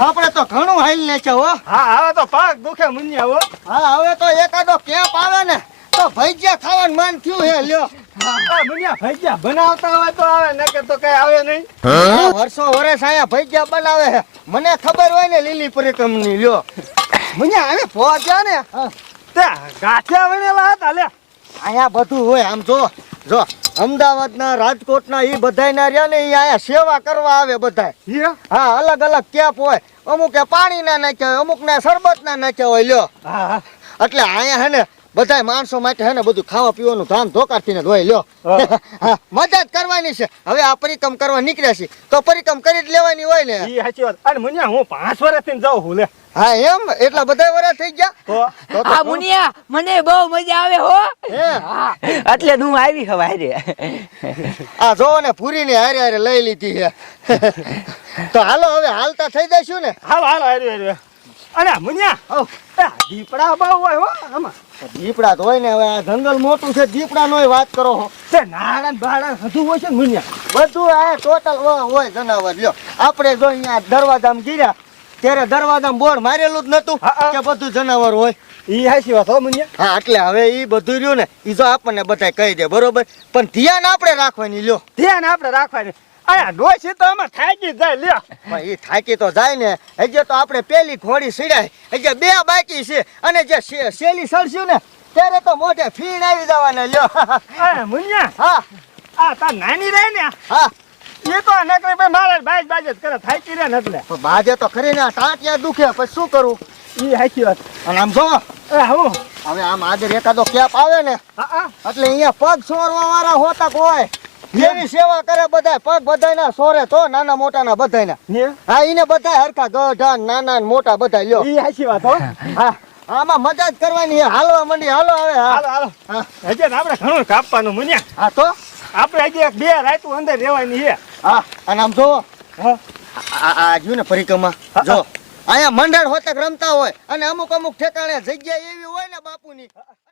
આપણે તો ઘણું હાઈલ ને છે હો. હા હવે તો પાક દુખે મુનિયા હો હા હવે તો એકાદો કેપ આવે ને તો ભજીયા ખાવાનું મન થયું હે લ્યો. મુનિયા ભજીયા બનાવતા હોય તો આવે નકર તો કઈ આવે નહીં. વર્ષો વર્ષ આયા ભજીયા બનાવે છે. મને ખબર હોય ને લીલી પરિક્રમની લ્યો. મુનિયા હવે પહોંચ્યા ને? તે ગાંઠિયા વણેલા હતા લે. અહીંયા બધું હોય. આમ જો જો અમદાવાદના રાજકોટના ઈ બધાયના રહ્યા ને ઈ અહીંયા સેવા કરવા આવે બધાય. હા અલગ અલગ કેપ હોય. અમુકે પાણીના નાખ્યા હોય શરબત શરબતના નાખ્યા હોય લ્યો. હા હા. એટલે અહીંયા હે ને બધા માણસો માટે હે ને બધું ખાવા પીવાનું ધામ ધોકારથી ને ધોઈ લ્યો. જ કરવાની છે. હવે આ પરિક્રમ કરવા નીકળ્યા છે તો પરિક્રમ કરી જ લેવાની હોય ને. ઈ સાચી વાત. અને મુનિયા હું પાંચ વર્ષથી જાઉં હું લે. હા એમ? એટલા બધા વર્ષ થઈ ગયા? તો? આ મુનિયા મને બહુ મજા આવે હો હે. હા, એટલે હું આવી હવારે આ જો ને પૂરી ને હારે હારે લઈ લીધી છે. તો હાલો હવે હાલતા થઈ જશું ને? હાલો હાલો હારે હારે અને મુનિયા દીપડા બહુ હોય હો આમાં. દીપડા તો હોય ને હવે આ જંગલ મોટું છે દીપડા નો વાત કરો હો. તે નાળા બાળા બધું હોય છે ને મુનિયા? બધું આ ટોટલ હોય જનાવર લ્યો. આપણે જો અહીંયા દરવાજામાં ગીર્યા ત્યારે દરવાજામાં બોર્ડ મારેલું જ નતું. કે બધું જનાવર હોય. ઈ હાસી વાત હો મુનિયા. હા એટલે હવે ઈ બધું રહ્યું ને ઈ જો આપણને બધા કહી દે બરોબર? પણ ધ્યાન આપણે રાખવાની લ્યો. ધ્યાન આપણે રાખવાની. ડોસી તો આમાં થાકી જાય લ્યો. પણ ઈ થાકી તો જાય ને હજી તો આપણે પેલી ઘોડી સીડાય હજી બે બાકી છે. અને જે શેલી સળસ્યું ને ત્યારે તો મોઢે ફીણ આવી જવાના લ્યો. મુનિયા. હા. આ તાર નાની રહે ને? હા. એ તો નકરી ભાઈ મારે બાજ બાજ જ કરે થાકી રહે ને એટલે બાજે તો ખરી ને ટાંટિયા દુખે પછી શું કરું? ઈ હાચી વાત. અને આમ જો એ હું? હવે આમ આજે એકાદો કેપ આવે ને એટલે અહીંયા પગ સોરવા વાળા હોતા કોઈ. જેની સેવા કરે બધાય પગ બધાયના સોરે તો નાના મોટાના બધાયના. ને હા ઈને બધાય હરખા ગઢા નાના મોટા બધાય લ્યો. ઈ હાચી વાત હો. હા આમાં મજા જ કરવાની હાલવા મંડી હાલો હવે હાલો હાલો. હા. હજી આપણે ઘણું કાપવાનું મુન્યા. હા તો? આપણે આજે બે રાતું અંદર રહેવાની છે. હા અને આમ જો. આ જોયું ને પરિક્રમા. જો. અહીંયા મંડળ હોતક રમતા હોય અને અમુક અમુક ઠેકાણે જગ્યા એવી હોય ને બાપુની.